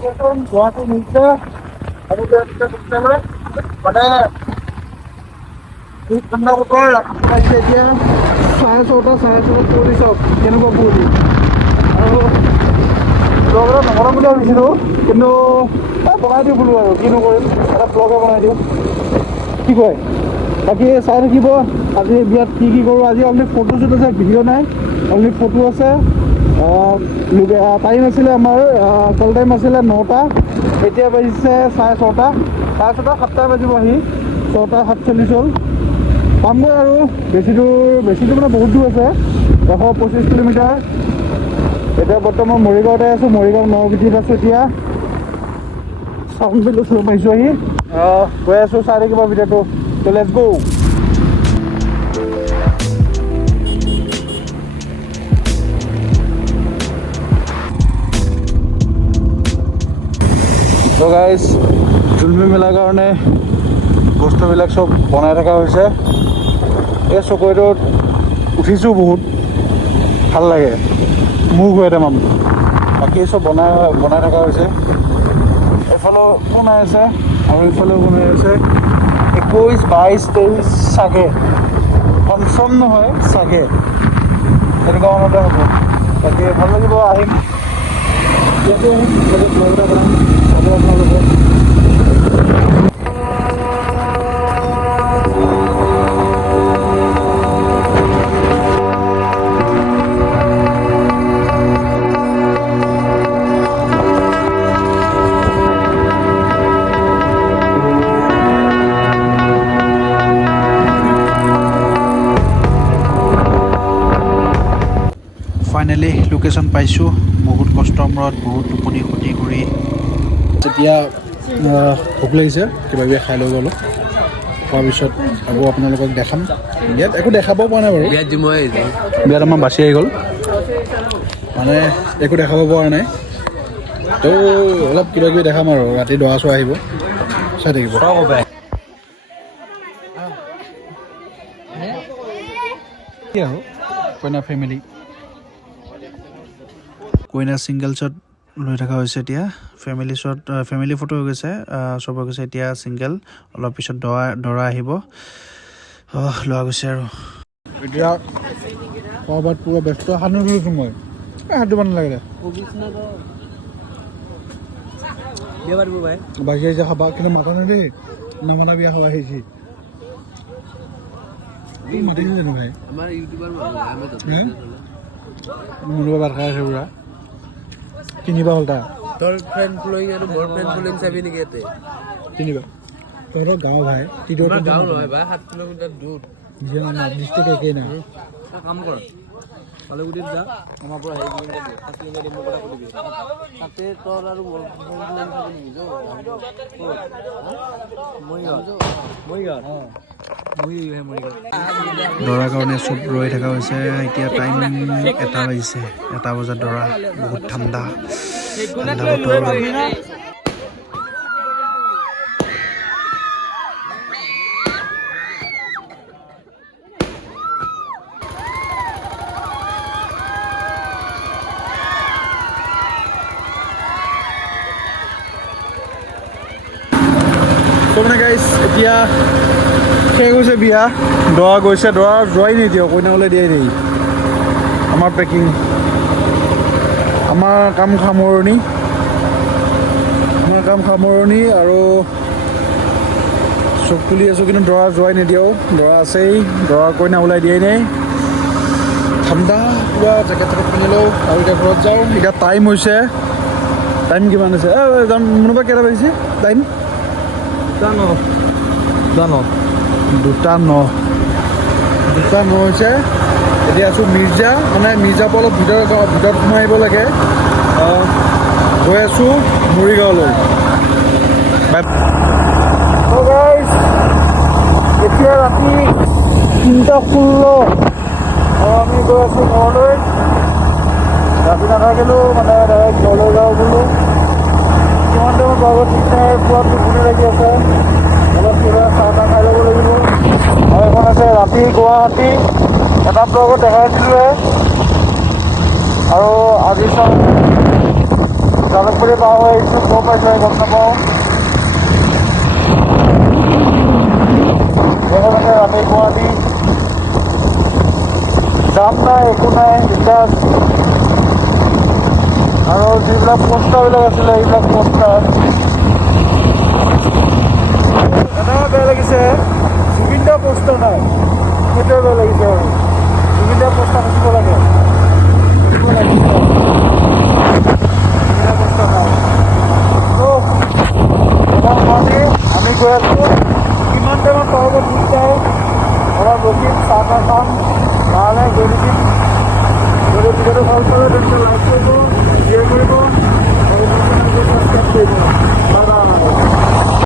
গুৱাহাটী নিছে আৰু মানে ঠাণ্ডা বতৰ ৰাতিপুৱা আহিছে এতিয়া 6:30 কুঁৱলী চাওক কেনেকুৱা কুঁৱলী আৰু ব্লগ এটা নবনাম বুলি ভাবিছিলোঁ কিন্তু বনাই দিওঁ বোলো আৰু কিনো কৰিম এটা ব্লগে বনাই দিওঁ কি কয় বাকী চাই থাকিব আজি বিয়াত কি কৰোঁ আজি অনলি ফটোশ্বুট আছে ভিডিঅ' নাই অনলি ফটো আছে টাইম আছিলে আমাৰ কল টাইম আছিলে 9টা এতিয়া বাজিছে 6:30 7টা বাজিব আহি 6:47 হ'ল পামগৈ আৰু বেছি দূৰ মানে বহুত দূৰ আছে 125 কিলোমিটাৰ এতিয়া বৰ্তমান মৰিগাঁৱতে আছোঁ মৰিগাঁও নবিটিত আছোঁ এতিয়া চাউণ্ড বিল পাইছোঁ আহি গৈ আছোঁ চাই থাকিব ভিডিঅ'টো ত' লেটছ গো ত' গাইজ জোনবিল মেলাৰ কাৰণে বস্তুবিলাক চব বনাই থকা হৈছে এই চকৰিটোত উঠিছোঁ বহুত ভাল লাগে মোৰ ঘৰতে মান বাকী চব বনাই থকা হৈছে এইফালেও বনাই আছে আৰু এইফালেও বনাই আছে 21, 22, 23 চাগে কনফাৰ্ম নহয় চাগে তেনেকুৱা মানতে হ'ব বাকী ভাল লাগিব আহিম ইয়াতে আহিম ব্লগ এটা বনাম চাব আপোনালোকে ফাইনেলি লোকেশ্যন পাইছোঁ বহুত কষ্টৰ মূৰত বহুত টোপনি ক্ষতি কৰি তেতিয়া ভোক লাগিছে কিবা কিবি খাই লৈ গ'লোঁ খোৱাৰ পিছত আকৌ আপোনালোকক দেখাম বিয়াত একো দেখাব পৰা নাই বাৰু বিয়াত আমাৰ বাচি আহি গ'ল মানে একো দেখাব পৰা নাই তো অলপ কিবা কিবি দেখাম আৰু ৰাতি দৰা চৰা আহিব চাই থাকিব কি আৰু কইনা ফেমিলি কইনা ছিংগল শ্বট লৈ থকা হৈছে এতিয়া ফেমিলি ফটো হৈ গৈছে চব হৈ গৈছে এতিয়া ছিংগল অলপ পিছত দৰা আহিব লোৱা গৈছে আৰু এতিয়া খোৱা-বোৱাত পুৰা ব্যস্ত সানো গৈছোঁ মই হাত দিব নালাগে বাকী আহিছে খাবা কিন্তু মাতা নাই দেই নামানা বিয়া খাব আহিছে মাতিছিল জানো ভাই মোৰ ভাত খাই আছে পুৰা তিনিবা হ'ল তোৰ ফ্ৰেণ্ড ফ্লয়িং আৰু মোৰ ফ্ৰেণ্ড ফ্লয়িং চাবি নেকি ইয়াতে তিনিবা তহঁতৰ গাঁও ভাই আমাৰ গাঁও নহয় ভাই 7 কিলোমিটাৰ দূৰ ডিষ্ট্ৰিক্ট একেই না কাম কৰ কলেগুটিত যা আমাৰ পৰা 1 কিলোমিটাৰ 5 কিলোমিটাৰ মোৰ পৰা কৰিবি তাতে তোৰ আৰু মোৰ ফ্ৰেণ্ড চাবি নেকি দৰাৰ কাৰণে চব ৰৈ থকা হৈছে এতিয়া টাইম 1টা বাজিছে 1টা বজাত দৰা বহুত ঠাণ্ডা বতৰ মানে গাইজ এতিয়া শেষ হৈছে বিয়া দৰা গৈছে দৰা যোৱাই নিদিয়ক কইনা ওলাই দিয়াই দেই আমাৰ পেকিং আমাৰ কাম সামৰণি আৰু চব তুলি আছোঁ কিন্তু দৰা যোৱাই নিদিয়ক দৰা আছেই দৰা কইনা ওলাই দিয়াই নাই ঠাণ্ডা পুৰা জেকেট পিন্ধিলেও আৰু এতিয়া ঘৰত যাওঁ এতিয়া টাইম হৈছে টাইম কিমান আছে মোনোবা কেইটা বাজিছে টাইম 2:09 হৈছে এতিয়া আছোঁ মিৰ্জাপুৰ অলপ ভিতৰত সোমাই আহিব লাগে গৈ আছোঁ মৰিগাঁৱলৈ এতিয়া ৰাতি 3:16 আৰু আমি গৈ আছোঁ ঘৰলৈ ৰাতি নাথাকিলোঁ মানে ডাইৰেক্ট ঘৰলৈ যাওঁ বোলো কিমান টাইমত পাব ঠিক নাই পুৰা টোপনি লাগি আছে অলপ কিবা চাহ খাই ল'ব লাগিব আৰু এখন আছে ৰাতি গুৱাহাটী এটা ব্লগত দেখাই দিলোঁৱে আৰু আজি চাওঁ জালুকবাৰী পাৰ হৈ আহিছোঁ, ক'ৰ পাইছোঁ গম নাপাওঁ। সেইকাৰণে ৰাতি গুৱাহাটী যাম নাই, একো নাই, বিন্দাছ। আৰু যিবিলাক পোষ্টাৰবিলাক আছিলে এইবিলাক পোষ্টাৰ এটা বেয়া লাগিছে, জুবিন দা পোষ্টাৰ নাই, সেইটোৱে বেয়া লাগিছে। আৰু জুবিন দা পোষ্টাৰ থাকিব লাগে, থাকিব লাগিছে, জুবিন দা পোষ্টাৰ নাই। ত' আমি গৈ আছোঁ, কিমান টাইমত পাব ঠিক নাই, অলপ ৰখিম, চাহ তাহ খাম, লাহে গৈ থাকিম। যদি ভিডিঅ'টো ভাল পালে তেন্তে লাইক কৰিব, শ্বেয়াৰ কৰিব আৰু ছাবস্ক্ৰাইব কৰিব।